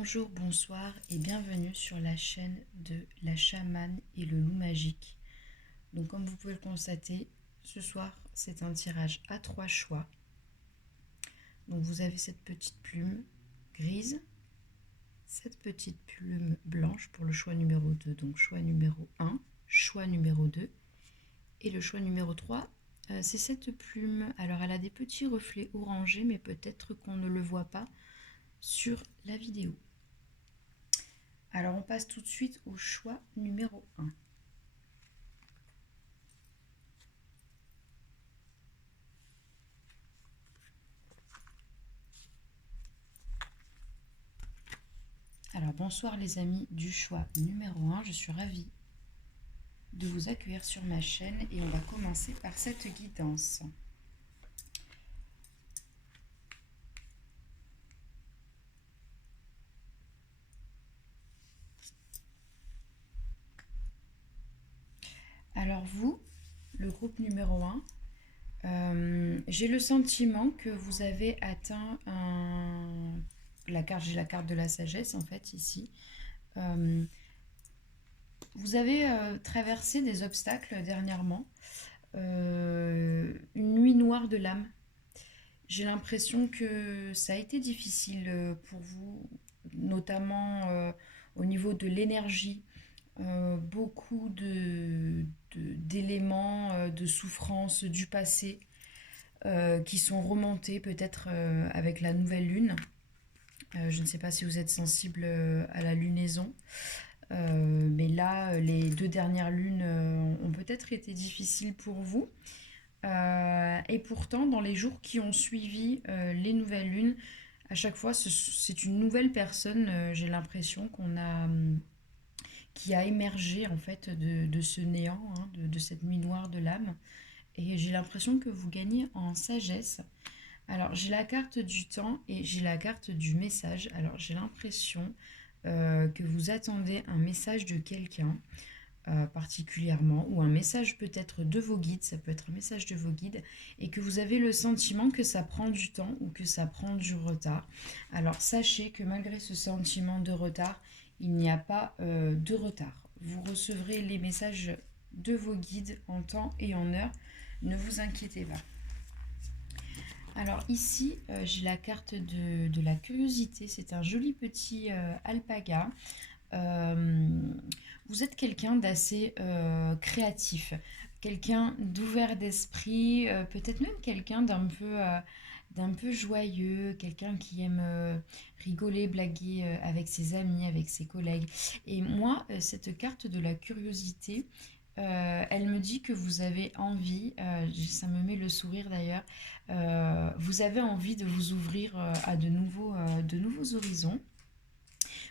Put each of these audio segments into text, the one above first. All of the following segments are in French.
Bonjour, bonsoir et bienvenue sur la chaîne de la chamane et le loup magique. Donc comme vous pouvez le constater, ce soir c'est un tirage à 3 choix. Donc vous avez cette petite plume grise, cette petite plume blanche pour le choix numéro 2, donc choix numéro 1, choix numéro 2 et le choix numéro 3. C'est cette plume, alors elle a des petits reflets orangés mais peut-être qu'on ne le voit pas sur la vidéo. Alors on passe tout de suite au choix numéro 1. Alors bonsoir les amis du choix numéro 1, je suis ravie de vous accueillir sur ma chaîne et on va commencer par cette guidance. Alors vous, le groupe numéro 1, j'ai le sentiment que vous avez atteint j'ai la carte de la sagesse en fait ici. Vous avez traversé des obstacles dernièrement, une nuit noire de l'âme. J'ai l'impression que ça a été difficile pour vous, notamment au niveau de l'énergie. Beaucoup d'éléments de souffrance du passé qui sont remontés peut-être avec la nouvelle lune. Je ne sais pas si vous êtes sensible à la lunaison. Mais là, les 2 dernières lunes ont peut-être été difficiles pour vous. Et pourtant, dans les jours qui ont suivi les nouvelles lunes, à chaque fois, c'est une nouvelle personne, j'ai l'impression, qui a émergé en fait de ce néant, hein, de cette nuit noire de l'âme. Et j'ai l'impression que vous gagnez en sagesse. Alors, j'ai la carte du temps et j'ai la carte du message. Alors, j'ai l'impression que vous attendez un message de quelqu'un particulièrement, ou un message peut-être de vos guides, ça peut être un message de vos guides, et que vous avez le sentiment que ça prend du temps ou que ça prend du retard. Alors sachez que malgré ce sentiment de retard, il n'y a pas de retard. Vous recevrez les messages de vos guides en temps et en heure, ne vous inquiétez pas. Alors ici, j'ai la carte de la curiosité, c'est un joli petit alpaga. Vous êtes quelqu'un d'assez créatif, quelqu'un d'ouvert d'esprit, peut-être même quelqu'un d'un peu joyeux, quelqu'un qui aime rigoler, blaguer avec ses amis, avec ses collègues. Et moi, cette carte de la curiosité, elle me dit que vous avez envie, ça me met le sourire d'ailleurs, vous avez envie de vous ouvrir à de nouveaux horizons.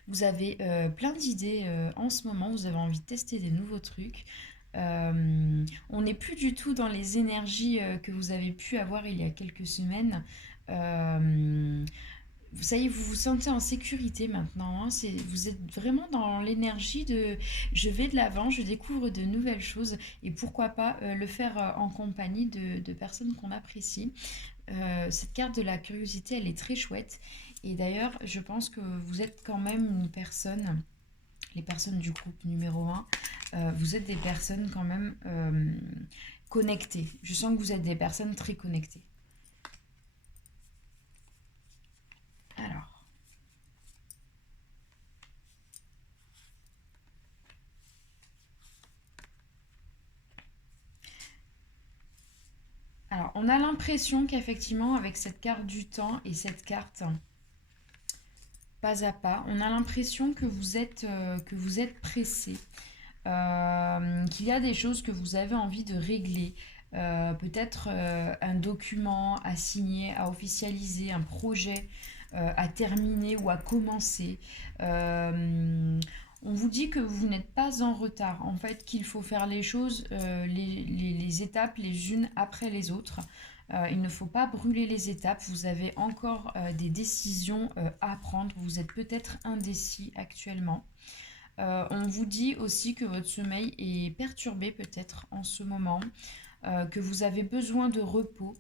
Vous avez plein d'idées en ce moment, vous avez envie de tester des nouveaux trucs. On n'est plus du tout dans les énergies que vous avez pu avoir il y a quelques semaines. Euh, Ça y est, vous vous sentez en sécurité maintenant, hein. Vous êtes vraiment dans l'énergie de je vais de l'avant, je découvre de nouvelles choses et pourquoi pas le faire en compagnie de personnes qu'on apprécie. Cette carte de la curiosité, elle est très chouette. Et d'ailleurs, je pense que vous êtes quand même une personne, les personnes du groupe numéro 1, vous êtes des personnes quand même connectées. Je sens que vous êtes des personnes très connectées. Alors, on a l'impression qu'effectivement, avec cette carte du temps et cette carte pas à pas, on a l'impression que vous êtes pressé, qu'il y a des choses que vous avez envie de régler. Peut-être un document à signer, à officialiser, un projet à terminer ou à commencer. On vous dit que vous n'êtes pas en retard, en fait, qu'il faut faire les choses, les étapes les unes après les autres. Il ne faut pas brûler les étapes, vous avez encore des décisions à prendre, vous êtes peut-être indécis actuellement. On vous dit aussi que votre sommeil est perturbé peut-être en ce moment, que vous avez besoin de repos.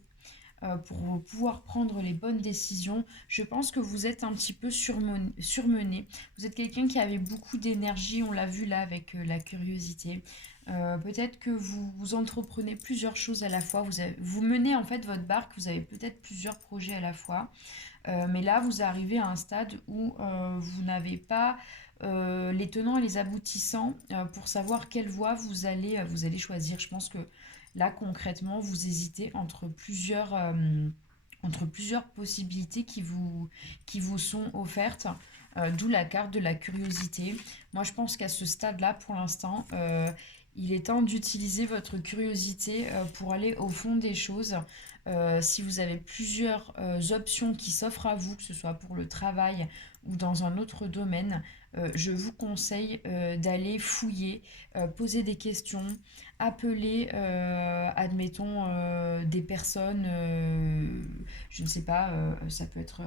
pour pouvoir prendre les bonnes décisions. Je pense que vous êtes un petit peu surmené. Vous êtes quelqu'un qui avait beaucoup d'énergie, on l'a vu là avec la curiosité. Peut-être que vous entreprenez plusieurs choses à la fois. Vous menez en fait votre barque, vous avez peut-être plusieurs projets à la fois. Mais là, vous arrivez à un stade où vous n'avez pas les tenants et les aboutissants pour savoir quelle voie vous allez choisir. Je pense que là, concrètement, vous hésitez entre plusieurs possibilités qui vous sont offertes, d'où la carte de la curiosité. Moi, je pense qu'à ce stade-là, pour l'instant, il est temps d'utiliser votre curiosité pour aller au fond des choses. Si vous avez plusieurs options qui s'offrent à vous, que ce soit pour le travail ou dans un autre domaine, je vous conseille d'aller fouiller, poser des questions, appeler, admettons, des personnes, je ne sais pas, ça peut être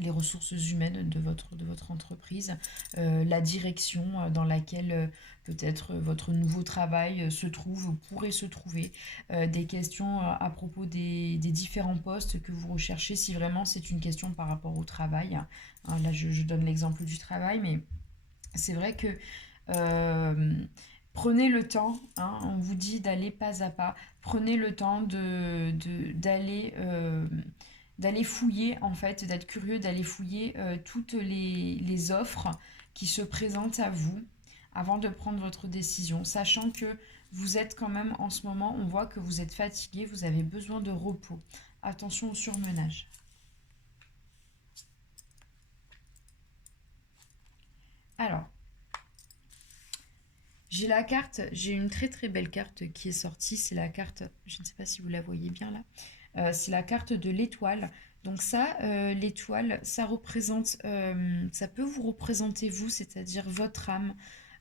les ressources humaines de votre entreprise, la direction dans laquelle peut-être votre nouveau travail se trouve ou pourrait se trouver, des questions à propos des différents postes que vous recherchez, si vraiment c'est une question par rapport au travail. Hein, là, je donne l'exemple du travail, mais c'est vrai que euh, prenez le temps, hein, on vous dit d'aller pas à pas, prenez le temps d'aller fouiller, en fait, d'être curieux, d'aller fouiller toutes les offres qui se présentent à vous avant de prendre votre décision, sachant que vous êtes quand même en ce moment, on voit que vous êtes fatigué, vous avez besoin de repos. Attention au surmenage. Alors, j'ai une très très belle carte qui est sortie, c'est la carte, je ne sais pas si vous la voyez bien là, c'est la carte de l'étoile. Donc ça, l'étoile, ça peut vous représenter vous, c'est-à-dire votre âme,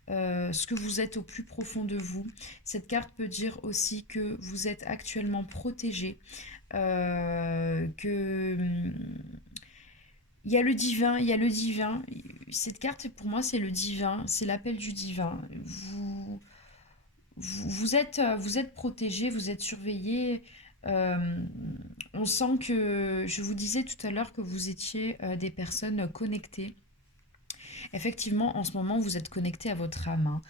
ce que vous êtes au plus profond de vous. Cette carte peut dire aussi que vous êtes actuellement protégé, que il y a le divin, il y a le divin. Cette carte, pour moi, c'est le divin, c'est l'appel du divin. Vous êtes protégé, vous êtes surveillé. Euh, on sent que, je vous disais tout à l'heure que vous étiez des personnes connectées. Effectivement, en ce moment, vous êtes connecté à votre âme. Hein.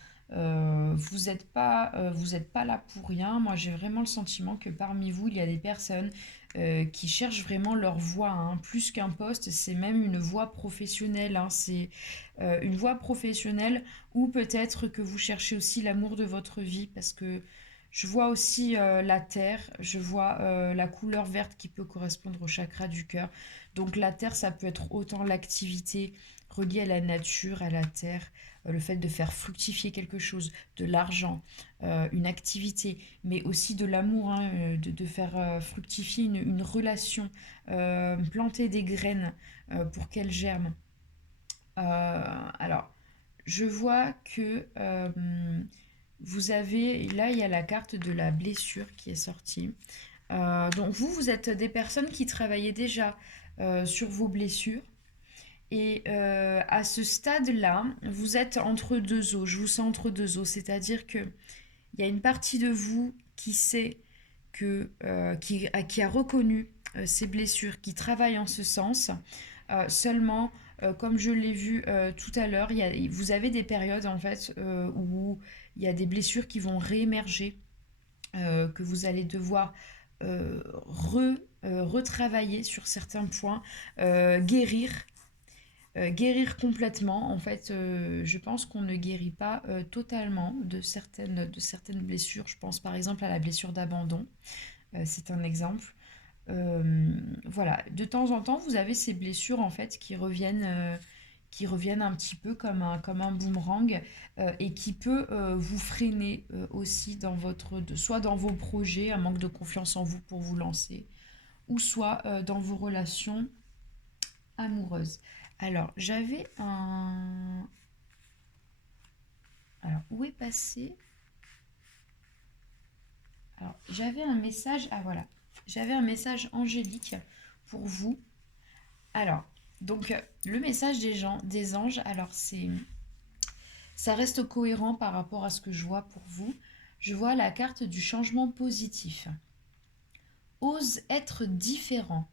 Vous êtes pas là pour rien. Moi, j'ai vraiment le sentiment que parmi vous, il y a des personnes qui cherchent vraiment leur voie. Hein. Plus qu'un poste, c'est même une voie professionnelle. Hein. C'est une voie professionnelle ou peut-être que vous cherchez aussi l'amour de votre vie parce que je vois aussi la terre, je vois la couleur verte qui peut correspondre au chakra du cœur. Donc la terre, ça peut être autant l'activité relié à la nature, à la terre, le fait de faire fructifier quelque chose, de l'argent, une activité, mais aussi de l'amour, hein, de faire fructifier une relation, planter des graines pour qu'elles germent. Alors, je vois que vous avez, là il y a la carte de la blessure qui est sortie. Donc vous êtes des personnes qui travaillaient déjà sur vos blessures. Et à ce stade-là, vous êtes entre deux eaux. Je vous sens entre deux eaux. C'est-à-dire qu'il y a une partie de vous qui sait qui a reconnu ses blessures, qui travaille en ce sens. Seulement, comme je l'ai vu tout à l'heure, vous avez des périodes en fait où il y a des blessures qui vont réémerger, que vous allez devoir retravailler sur certains points, guérir guérir complètement, en fait, je pense qu'on ne guérit pas totalement de certaines blessures. Je pense par exemple à la blessure d'abandon, c'est un exemple. Voilà, de temps en temps, vous avez ces blessures en fait qui reviennent un petit peu comme un boomerang et qui peut vous freiner aussi soit dans vos projets, un manque de confiance en vous pour vous lancer, ou soit dans vos relations amoureuse. Alors, j'avais un... Alors, où est passé? Alors, j'avais un message... Ah, voilà. J'avais un message angélique pour vous. Alors, donc, le message des anges, alors ça reste cohérent par rapport à ce que je vois pour vous. Je vois la carte du changement positif. Ose être différent.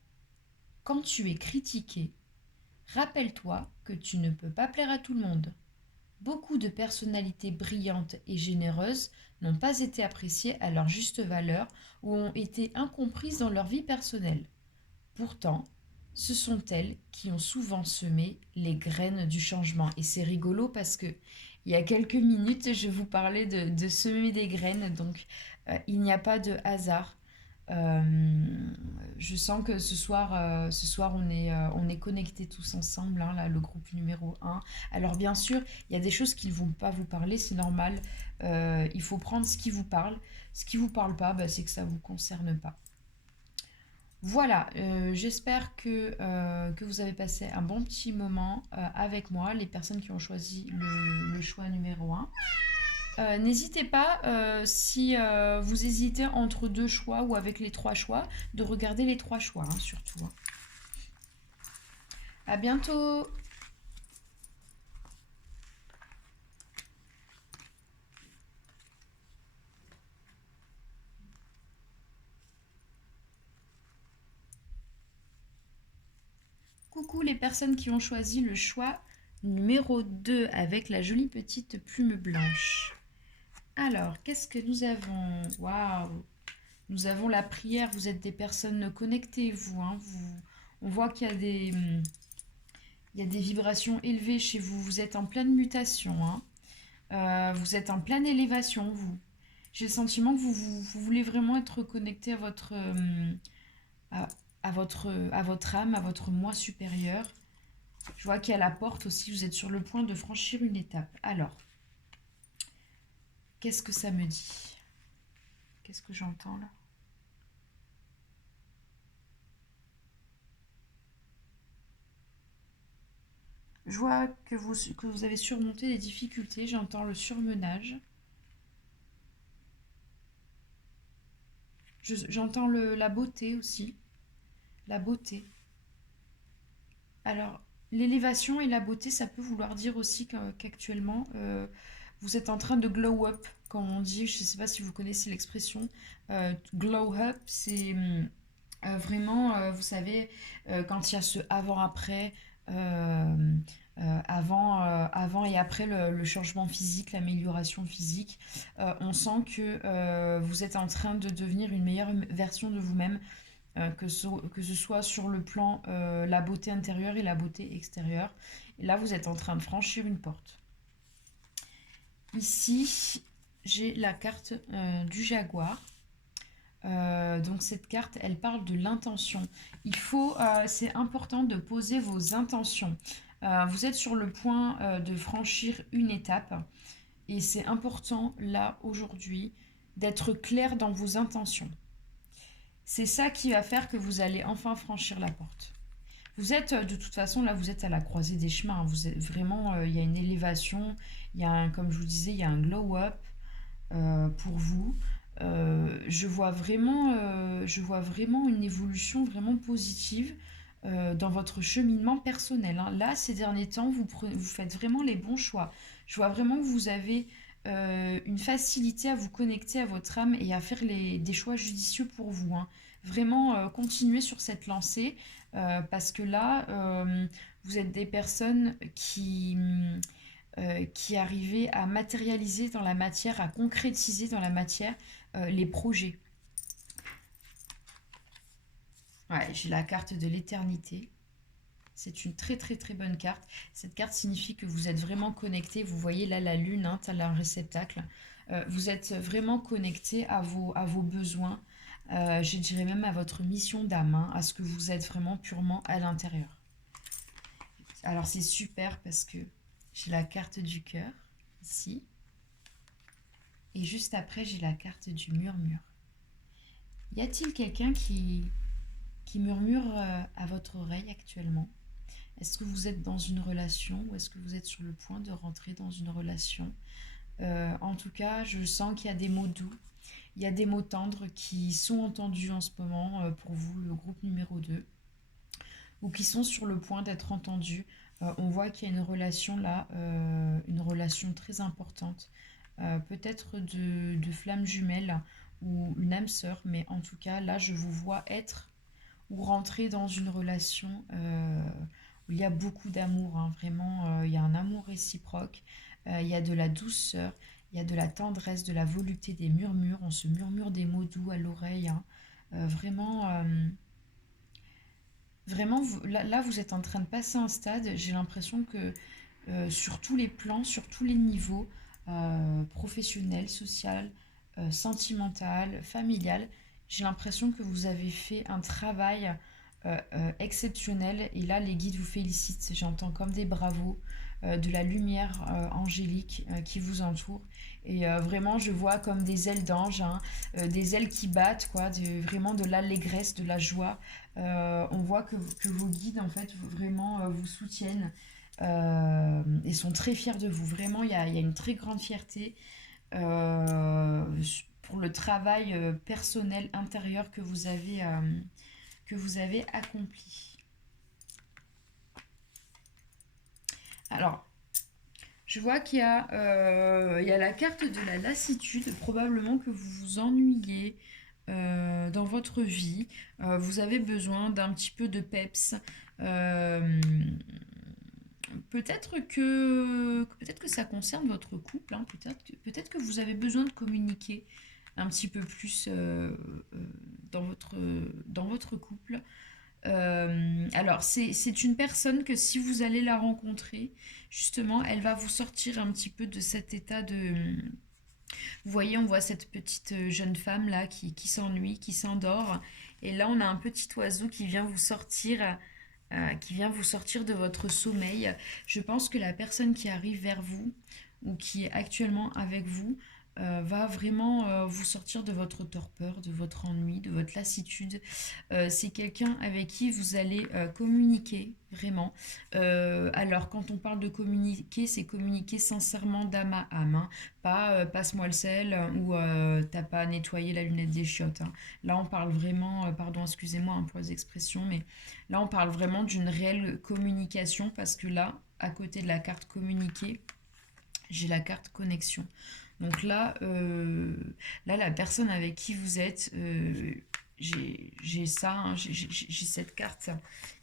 Quand tu es critiqué, rappelle-toi que tu ne peux pas plaire à tout le monde. Beaucoup de personnalités brillantes et généreuses n'ont pas été appréciées à leur juste valeur ou ont été incomprises dans leur vie personnelle. Pourtant, ce sont elles qui ont souvent semé les graines du changement. Et c'est rigolo parce que il y a quelques minutes, je vous parlais de semer des graines, donc il n'y a pas de hasard. Euh, je sens que ce soir on est connectés tous ensemble, hein, là, le groupe numéro un. Alors bien sûr, il y a des choses qui ne vont pas vous parler, c'est normal. Il faut prendre ce qui vous parle. Ce qui ne vous parle pas, bah, c'est que ça ne vous concerne pas. Voilà, j'espère que vous avez passé un bon petit moment avec moi, les personnes qui ont choisi le choix numéro un. N'hésitez pas, si vous hésitez entre deux choix ou avec les trois choix, de regarder les trois choix, hein, surtout. Hein. À bientôt! Coucou les personnes qui ont choisi le choix numéro 2 avec la jolie petite plume blanche. Alors, qu'est-ce que nous avons? Waouh! Nous avons la prière, vous êtes des personnes connectées, vous, hein, on voit il y a des vibrations élevées chez vous, vous êtes en pleine mutation, hein. Vous êtes en pleine élévation, vous. J'ai le sentiment que vous voulez vraiment être connecté à, à votre âme, à votre moi supérieur. Je vois qu'il y a la porte aussi, vous êtes sur le point de franchir une étape. Alors, qu'est-ce que ça me dit? Qu'est-ce que j'entends là? Je vois que vous avez surmonté des difficultés, j'entends le surmenage. J'entends la beauté aussi, la beauté. Alors, l'élévation et la beauté, ça peut vouloir dire aussi qu'actuellement, vous êtes en train de glow up, comme on dit. Je ne sais pas si vous connaissez l'expression. Glow up, c'est vraiment, vous savez, quand il y a ce avant-après, avant et après le changement physique, l'amélioration physique, on sent que vous êtes en train de devenir une meilleure version de vous-même, que ce soit sur le plan la beauté intérieure et la beauté extérieure. Et là, vous êtes en train de franchir une porte. Ici, j'ai la carte du jaguar. Donc cette carte, elle parle de l'intention. C'est important de poser vos intentions. Vous êtes sur le point de franchir une étape et c'est important là aujourd'hui d'être clair dans vos intentions. C'est ça qui va faire que vous allez enfin franchir la porte. Vous êtes de toute façon là, vous êtes à la croisée des chemins. Vous êtes vraiment, il y a une élévation, il y a comme je vous disais, il y a un glow up pour vous. Je vois vraiment une évolution vraiment positive dans votre cheminement personnel. Hein. Là, ces derniers temps, vous faites vraiment les bons choix. Je vois vraiment que vous avez une facilité à vous connecter à votre âme et à faire des choix judicieux pour vous. Hein. Vraiment, continuez sur cette lancée parce que là, vous êtes des personnes qui arrivaient à matérialiser dans la matière, à concrétiser dans la matière les projets. Ouais, j'ai la carte de l'éternité. C'est une très très très bonne carte. Cette carte signifie que vous êtes vraiment connecté. Vous voyez là la lune, hein, tel un réceptacle. Vous êtes vraiment connecté à vos besoins. Je dirais même à votre mission d'âme, hein, à ce que vous êtes vraiment purement à l'intérieur. Alors c'est super parce que j'ai la carte du cœur ici. Et juste après, j'ai la carte du murmure. Y a-t-il quelqu'un qui murmure à votre oreille actuellement? Est-ce que vous êtes dans une relation ou est-ce que vous êtes sur le point de rentrer dans une relation? En tout cas, je sens qu'il y a des mots doux, il y a des mots tendres qui sont entendus en ce moment pour vous, le groupe numéro 2, ou qui sont sur le point d'être entendus. On voit qu'il y a une relation là, une relation très importante, peut-être de flammes jumelles, ou une âme sœur, mais en tout cas, là, je vous vois être ou rentrer dans une relation où il y a beaucoup d'amour, hein, vraiment, il y a un amour réciproque, il y a de la douceur, il y a de la tendresse, de la volupté, des murmures, on se murmure des mots doux à l'oreille, hein. Vraiment, vraiment là, vous êtes en train de passer un stade, j'ai l'impression que sur tous les plans, sur tous les niveaux, professionnel, social, sentimental, familial. J'ai l'impression que vous avez fait un travail exceptionnel et là les guides vous félicitent. J'entends comme des bravos, de la lumière angélique qui vous entoure et vraiment je vois comme des ailes d'ange, hein, des ailes qui battent quoi, vraiment de l'allégresse, de la joie. On voit que vos guides en fait vraiment vous soutiennent et sont très fiers de vous. Vraiment, il y a une très grande fierté euh, pour le travail personnel intérieur que vous avez accompli. Alors, je vois il y a la carte de la lassitude, probablement que vous vous ennuyez dans votre vie. Vous avez besoin d'un petit peu de peps. Euh, peut-être que ça concerne votre couple, hein, peut-être que vous avez besoin de communiquer un petit peu plus dans dans votre couple. Alors, c'est une personne que si vous allez la rencontrer, justement, elle va vous sortir un petit peu de cet état de... Vous voyez, on voit cette petite jeune femme là qui s'ennuie, qui s'endort. Et là, on a un petit oiseau qui vient vous sortir de votre sommeil. Je pense que la personne qui arrive vers vous ou qui est actuellement avec vous va vraiment vous sortir de votre torpeur, de votre ennui, de votre lassitude. C'est quelqu'un avec qui vous allez communiquer vraiment. Alors quand on parle de communiquer, c'est communiquer sincèrement d'âme à âme, hein. Pas passe-moi le sel ou t'as pas nettoyé la lunette des chiottes, hein. Là on parle vraiment, pardon excusez-moi pour les expressions, mais là on parle vraiment d'une réelle communication parce que là, à côté de la carte communiquer, j'ai la carte connexion. Donc là la personne avec qui vous êtes, j'ai ça, hein, j'ai cette carte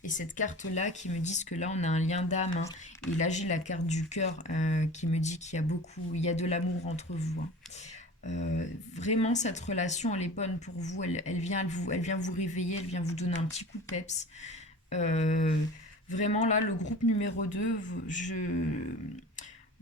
et cette carte-là qui me disent que là on a un lien d'âme, hein. Et là j'ai la carte du cœur qui me dit il y a de l'amour entre vous, hein. Vraiment cette relation elle est bonne pour vous, elle vient vous réveiller, elle vient vous donner un petit coup de peps. Euh, Vraiment là le groupe numéro 2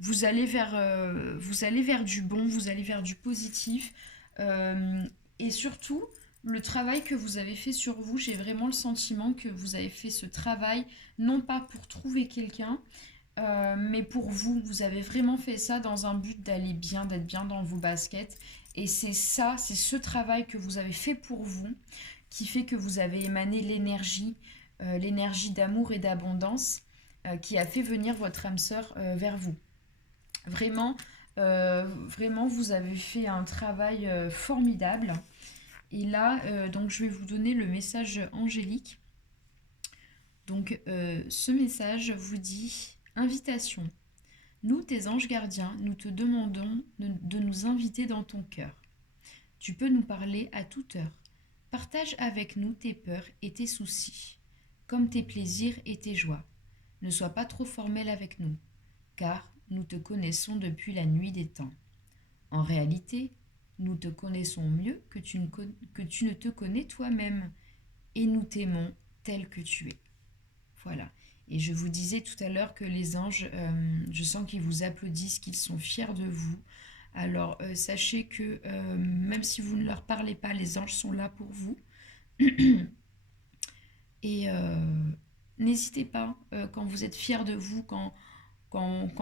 vous allez vers du bon, vous allez vers du positif. Euh, et surtout, le travail que vous avez fait sur vous, j'ai vraiment le sentiment que vous avez fait ce travail, non pas pour trouver quelqu'un, mais pour vous. Vous avez vraiment fait ça dans un but d'aller bien, d'être bien dans vos baskets. Et c'est ça, c'est ce travail que vous avez fait pour vous qui fait que vous avez émané l'énergie d'amour et d'abondance qui a fait venir votre âme sœur vers vous. Vraiment, vraiment, vous avez fait un travail formidable. Et là, donc, je vais vous donner le message angélique. Donc, ce message vous dit invitation. Nous, tes anges gardiens, nous te demandons de nous inviter dans ton cœur. Tu peux nous parler à toute heure. Partage avec nous tes peurs et tes soucis, comme tes plaisirs et tes joies. Ne sois pas trop formel avec nous, car nous te connaissons depuis la nuit des temps. En réalité, nous te connaissons mieux que tu ne te connais toi-même, et nous t'aimons tel que tu es. Voilà. Et je vous disais tout à l'heure que les anges, je sens qu'ils vous applaudissent, qu'ils sont fiers de vous. Alors sachez que même si vous ne leur parlez pas, les anges sont là pour vous. Et n'hésitez pas, quand vous êtes fiers de vous, quand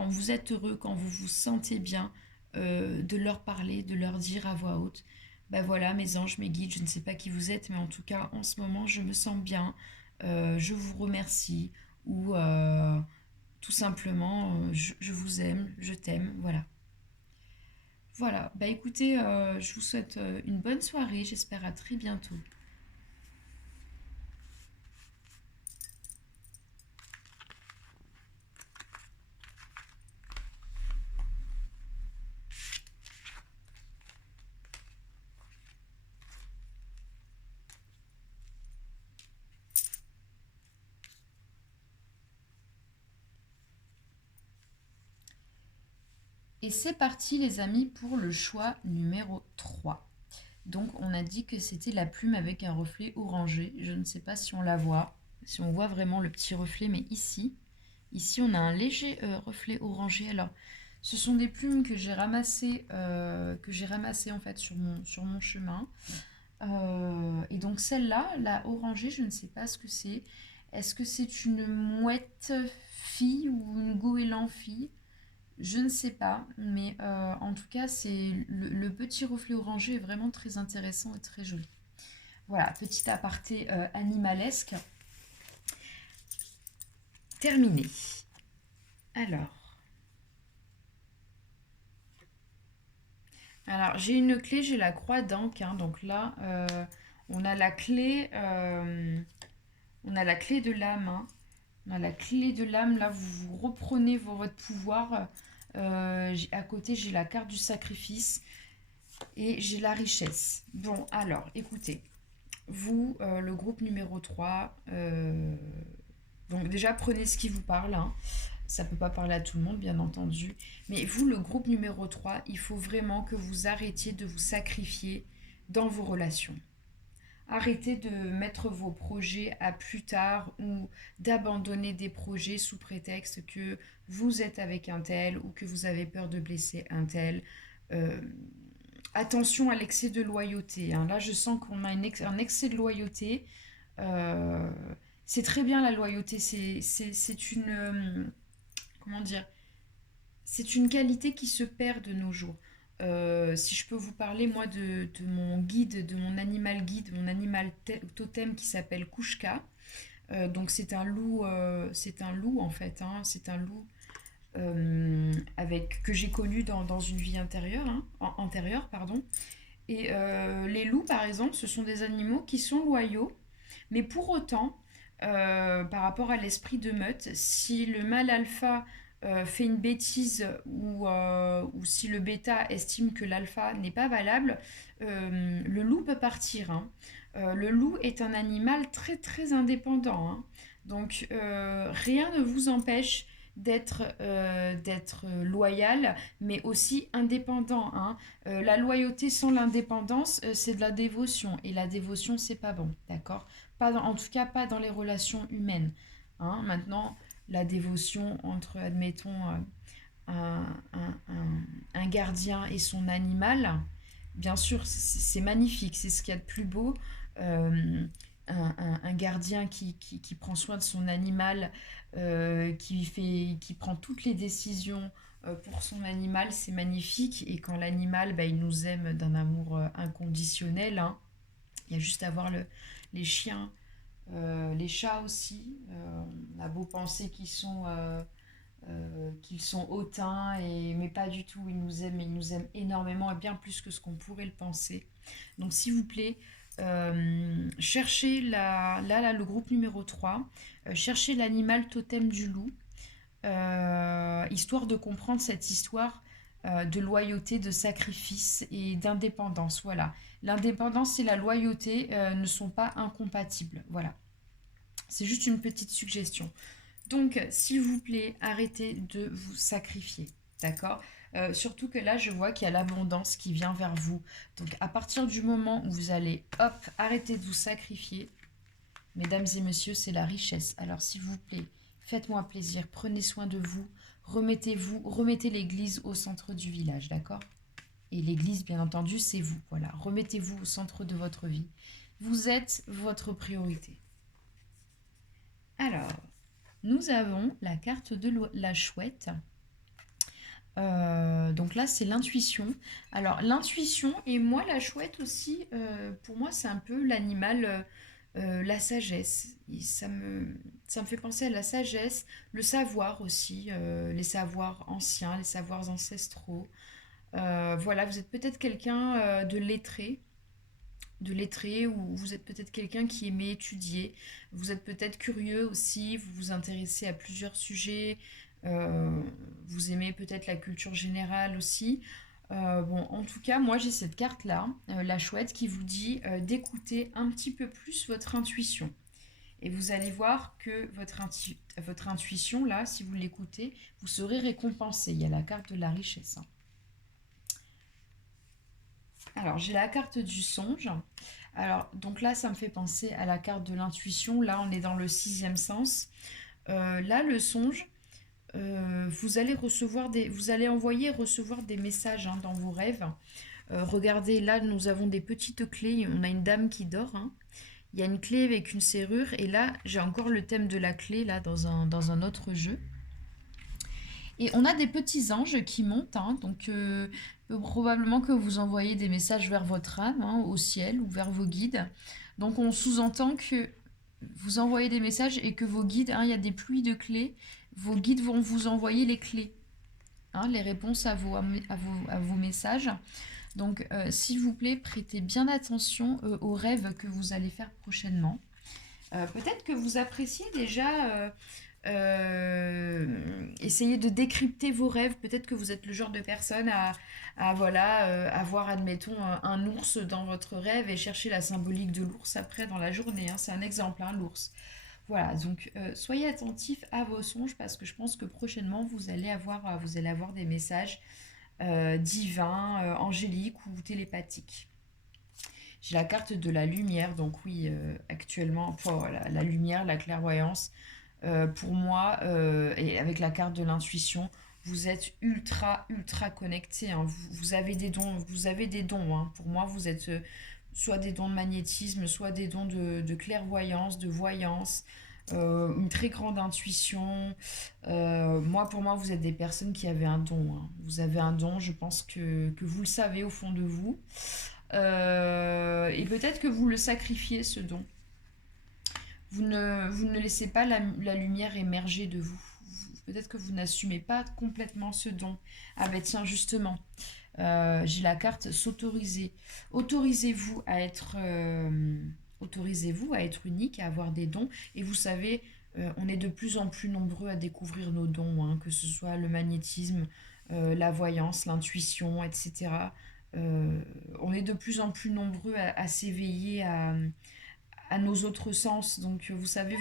vous êtes heureux, quand vous vous sentez bien, de leur parler, de leur dire à voix haute, ben voilà, mes anges, mes guides, je ne sais pas qui vous êtes, mais en tout cas, en ce moment, je me sens bien, je vous remercie, ou tout simplement, je vous aime, je t'aime, voilà. Voilà, bah écoutez, je vous souhaite une bonne soirée, j'espère à très bientôt. Et c'est parti les amis pour le choix numéro 3. Donc on a dit que c'était la plume avec un reflet orangé. Je ne sais pas si on la voit, si on voit vraiment le petit reflet, mais ici on a un léger reflet orangé. Alors ce sont des plumes que j'ai ramassées en fait sur mon chemin. Et donc celle-là, la orangée, je ne sais pas ce que c'est. Est-ce que c'est une mouette fille ou une goéland fille? Je ne sais pas, mais en tout cas, c'est le petit reflet orangé est vraiment très intéressant et très joli. Voilà, petit aparté animalesque. Terminé. Alors j'ai une clé, j'ai la croix d'Ankh, hein, donc là, on a la clé, on a la clé de l'âme, hein. On a la clé de l'âme, là, vous reprenez votre pouvoir. À côté, j'ai la carte du sacrifice et j'ai la richesse. Bon, alors, écoutez, vous, le groupe numéro 3, donc déjà, prenez ce qui vous parle, hein. Ça ne peut pas parler à tout le monde, bien entendu. Mais vous, le groupe numéro 3, il faut vraiment que vous arrêtiez de vous sacrifier dans vos relations. Arrêtez de mettre vos projets à plus tard ou d'abandonner des projets sous prétexte que vous êtes avec un tel ou que vous avez peur de blesser un tel. Euh, Attention à l'excès de loyauté, hein. Là, je sens qu'on a un excès de loyauté. Euh, c'est très bien la loyauté. C'est une... comment dire? C'est une qualité qui se perd de nos jours. Si je peux vous parler, moi, de mon guide, de mon animal guide, mon animal totem qui s'appelle Kushka. Donc c'est un loup en fait, hein. C'est un loup que j'ai connu dans une vie antérieure, hein, antérieure, pardon. Et les loups, par exemple, ce sont des animaux qui sont loyaux, mais pour autant, par rapport à l'esprit de meute, si le mâle alpha fait une bêtise ou si le bêta estime que l'alpha n'est pas valable, le loup peut partir, hein. Le loup est un animal très très indépendant, hein. Donc rien ne vous empêche d'être loyal, mais aussi indépendant, hein. La loyauté sans l'indépendance, c'est de la dévotion. Et la dévotion, c'est pas bon, d'accord? En tout cas, pas dans les relations humaines, hein. Maintenant, la dévotion entre, admettons, un, un- un gardien et son animal, bien sûr, c'est magnifique, c'est ce qu'il y a de plus beau. Euh, un gardien qui prend soin de son animal, qui prend toutes les décisions pour son animal, c'est magnifique. Et quand l'animal, bah, il nous aime d'un amour inconditionnel, hein. Il y a juste à voir les chiens, les chats aussi. On a beau penser qu'ils sont hautains, mais pas du tout. Ils nous aiment énormément et bien plus que ce qu'on pourrait le penser. Donc s'il vous plaît, cherchez le groupe numéro 3, cherchez l'animal totem du loup, histoire de comprendre cette histoire de loyauté, de sacrifice et d'indépendance. Voilà. L'indépendance et la loyauté ne sont pas incompatibles. Voilà. C'est juste une petite suggestion. Donc, s'il vous plaît, arrêtez de vous sacrifier. D'accord? Surtout que là, je vois qu'il y a l'abondance qui vient vers vous. Donc, à partir du moment où vous allez, hop, arrêter de vous sacrifier, mesdames et messieurs, c'est la richesse. Alors, s'il vous plaît, faites-moi plaisir, prenez soin de vous, remettez l'église au centre du village, d'accord? Et l'église, bien entendu, c'est vous. Voilà, remettez-vous au centre de votre vie. Vous êtes votre priorité. Alors, nous avons la carte de la chouette. Donc là, c'est l'intuition. Alors, l'intuition, et moi, la chouette aussi, pour moi, c'est un peu l'animal, la sagesse. Ça me fait penser à la sagesse, le savoir aussi, les savoirs anciens, les savoirs ancestraux. Voilà, vous êtes peut-être quelqu'un de lettré, ou vous êtes peut-être quelqu'un qui aimait étudier, vous êtes peut-être curieux aussi, vous vous intéressez à plusieurs sujets, euh, vous aimez peut-être la culture générale aussi. Bon, en tout cas, moi j'ai cette carte-là, la chouette, qui vous dit d'écouter un petit peu plus votre intuition. Et vous allez voir que votre intuition, là, si vous l'écoutez, vous serez récompensé. Il y a la carte de la richesse, hein. Alors, j'ai la carte du songe. Alors, donc là, ça me fait penser à la carte de l'intuition. Là, on est dans le sixième sens. Là, le songe, vous allez envoyer et recevoir des messages hein, dans vos rêves. Regardez, là, nous avons des petites clés. On a une dame qui dort, hein. Il y a une clé avec une serrure. Et là, j'ai encore le thème de la clé, là, dans un autre jeu. Et on a des petits anges qui montent, hein, donc probablement que vous envoyez des messages vers votre âme, hein, au ciel ou vers vos guides. Donc on sous-entend que vous envoyez des messages et que vos guides, hein, il y a des pluies de clés, vos guides vont vous envoyer les clés, hein, les réponses à vos messages. Donc s'il vous plaît, prêtez bien attention aux rêves que vous allez faire prochainement. Peut-être que vous appréciez déjà essayer de décrypter vos rêves. Peut-être que vous êtes le genre de personne voilà, avoir, admettons, un ours dans votre rêve et chercher la symbolique de l'ours après dans la journée, hein. C'est un exemple, hein, l'ours. Voilà, donc soyez attentifs à vos songes parce que je pense que prochainement vous allez avoir des messages divins, angéliques ou télépathiques. J'ai la carte de la lumière, donc oui, actuellement, la lumière, la clairvoyance, pour moi, et avec la carte de l'intuition, vous êtes ultra connecté, hein. Vous avez des dons, hein. Pour moi, vous êtes soit des dons de magnétisme, soit des dons de clairvoyance, de voyance, une très grande intuition. Pour moi, vous êtes des personnes qui avaient un don, hein. Vous avez un don, je pense que vous le savez au fond de vous. Et peut-être que vous le sacrifiez, ce don. Vous ne laissez pas la lumière émerger de vous. Peut-être que vous n'assumez pas complètement ce don. Ah ben tiens, justement, j'ai la carte s'autoriser. Autorisez-vous à être, autorisez-vous à être unique, à avoir des dons. Et vous savez, on est de plus en plus nombreux à découvrir nos dons, hein, que ce soit le magnétisme, la voyance, l'intuition, etc. On est de plus en plus nombreux à s'éveiller à nos autres sens. Donc, vous savez,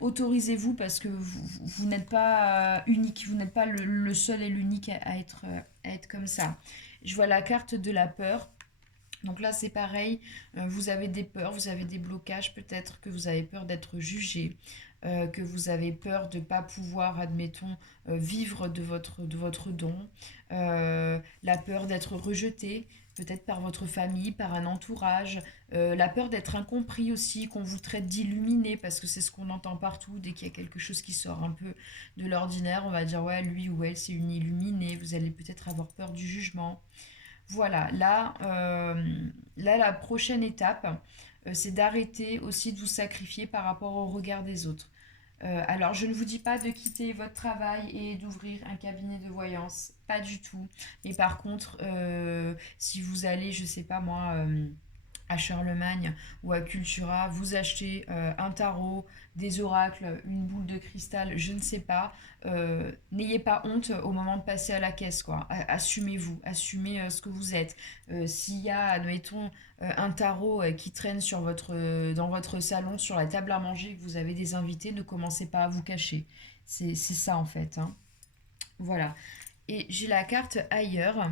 autorisez-vous parce que vous n'êtes pas unique, vous n'êtes pas le seul et l'unique à être comme ça. Je vois la carte de la peur. Donc là, c'est pareil, vous avez des peurs, vous avez des blocages, peut-être que vous avez peur d'être jugé, que vous avez peur de ne pas pouvoir, admettons, vivre de votre don, la peur d'être rejeté, peut-être par votre famille, par un entourage, la peur d'être incompris aussi, qu'on vous traite d'illuminé, parce que c'est ce qu'on entend partout, dès qu'il y a quelque chose qui sort un peu de l'ordinaire, on va dire, ouais, lui ou elle, c'est une illuminée, vous allez peut-être avoir peur du jugement. Voilà, là la prochaine étape, c'est d'arrêter aussi de vous sacrifier par rapport au regard des autres. Alors, je ne vous dis pas de quitter votre travail et d'ouvrir un cabinet de voyance, pas du tout. Mais par contre, si vous allez, je sais pas moi, à Charlemagne ou à Cultura, vous achetez un tarot, des oracles, une boule de cristal, je ne sais pas. N'ayez pas honte au moment de passer à la caisse, quoi. Assumez-vous, assumez ce que vous êtes. S'il y a, admettons, un tarot qui traîne dans votre salon, sur la table à manger, que vous avez des invités, ne commencez pas à vous cacher. C'est ça en fait, hein. Voilà. Et j'ai la carte ailleurs.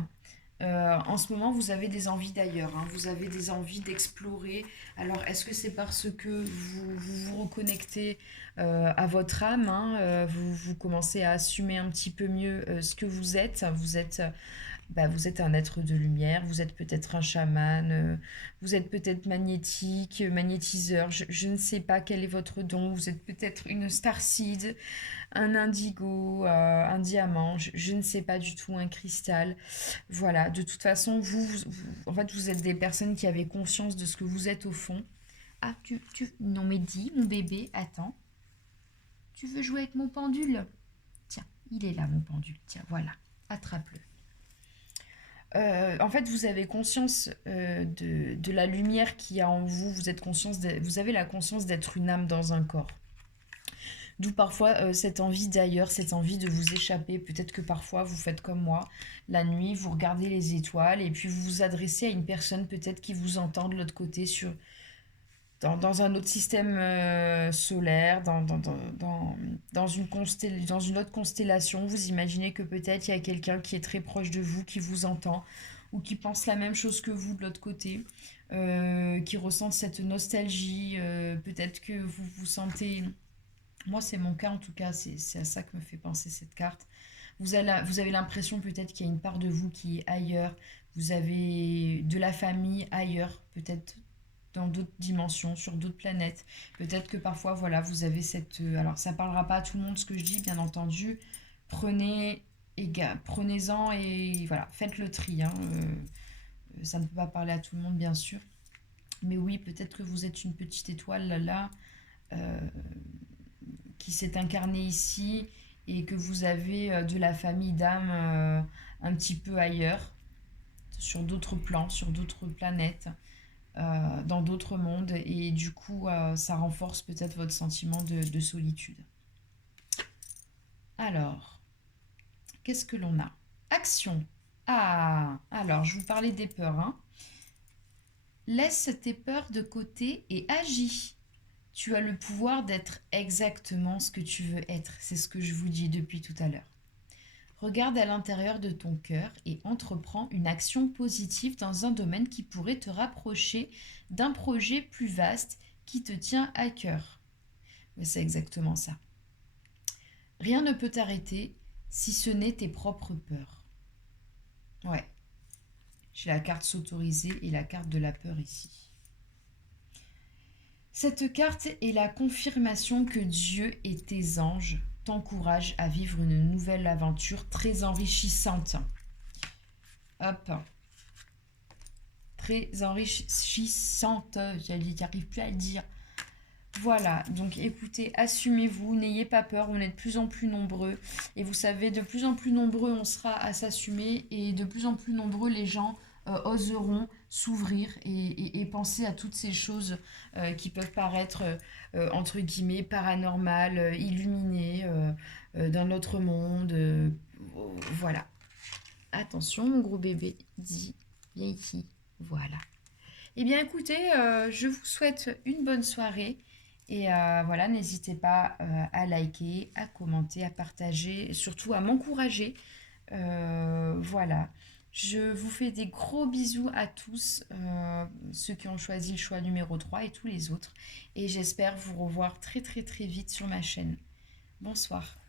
En ce moment, vous avez des envies d'ailleurs, hein. Vous avez des envies d'explorer. Alors, est-ce que c'est parce que vous reconnectez à votre âme, hein, vous commencez à assumer un petit peu mieux ce que vous êtes. Vous êtes un être de lumière, vous êtes peut-être un chaman, vous êtes peut-être magnétique, magnétiseur, je ne sais pas quel est votre don, vous êtes peut-être une starseed, un indigo, un diamant, je ne sais pas du tout, un cristal. Voilà, de toute façon, en fait, vous êtes des personnes qui avaient conscience de ce que vous êtes au fond. Ah, non mais dis, mon bébé, attends, tu veux jouer avec mon pendule? Tiens, il est là, mon pendule, tiens, voilà, attrape-le. En fait, vous avez conscience de la lumière qu'il y a en vous. Vous avez la conscience d'être une âme dans un corps. D'où parfois cette envie d'ailleurs, cette envie de vous échapper. Peut-être que parfois vous faites comme moi, la nuit, vous regardez les étoiles et puis vous vous adressez à une personne peut-être qui vous entend de l'autre côté dans un autre système solaire, dans une autre constellation. Vous imaginez que peut-être il y a quelqu'un qui est très proche de vous, qui vous entend. ou qui pensent la même chose que vous de l'autre côté, qui ressentent cette nostalgie. Peut-être que vous vous sentez... Moi, c'est mon cas en tout cas, c'est à ça que me fait penser cette carte. Vous avez l'impression peut-être qu'il y a une part de vous qui est ailleurs, vous avez de la famille ailleurs, peut-être dans d'autres dimensions, sur d'autres planètes. Peut-être que parfois, voilà, vous avez cette... alors, ça parlera pas à tout le monde ce que je dis, bien entendu. Prenez, prenez-en et voilà, faites le tri, hein. Ça ne peut pas parler à tout le monde, bien sûr. Mais oui, peut-être que vous êtes une petite étoile là, euh, qui s'est incarnée ici et que vous avez de la famille d'âme un petit peu ailleurs, sur d'autres plans, sur d'autres planètes, dans d'autres mondes. Et du coup, ça renforce peut-être votre sentiment de solitude. Alors, qu'est-ce que l'on a? Action. Ah, alors, je vous parlais des peurs, hein. Laisse tes peurs de côté et agis. Tu as le pouvoir d'être exactement ce que tu veux être. C'est ce que je vous dis depuis tout à l'heure. Regarde à l'intérieur de ton cœur et entreprends une action positive dans un domaine qui pourrait te rapprocher d'un projet plus vaste qui te tient à cœur. Mais c'est exactement ça. Rien ne peut t'arrêter si ce n'est tes propres peurs. Ouais, j'ai la carte s'autoriser et la carte de la peur ici. Cette carte est la confirmation que Dieu et tes anges t'encouragent à vivre une nouvelle aventure très enrichissante. Hop. Très enrichissante. J'arrive plus à le dire. Voilà, donc écoutez, assumez-vous, n'ayez pas peur, on est de plus en plus nombreux. Et vous savez, de plus en plus nombreux on sera à s'assumer et de plus en plus nombreux les gens oseront s'ouvrir et penser à toutes ces choses qui peuvent paraître, entre guillemets, paranormales, illuminées, d'un autre monde. Voilà. Attention, mon gros bébé, dis, viens ici. Voilà. Eh bien, écoutez, je vous souhaite une bonne soirée. Et voilà, n'hésitez pas à liker, à commenter, à partager, et surtout à m'encourager. Voilà. Je vous fais des gros bisous à tous, ceux qui ont choisi le choix numéro 3 et tous les autres. Et j'espère vous revoir très très très vite sur ma chaîne. Bonsoir.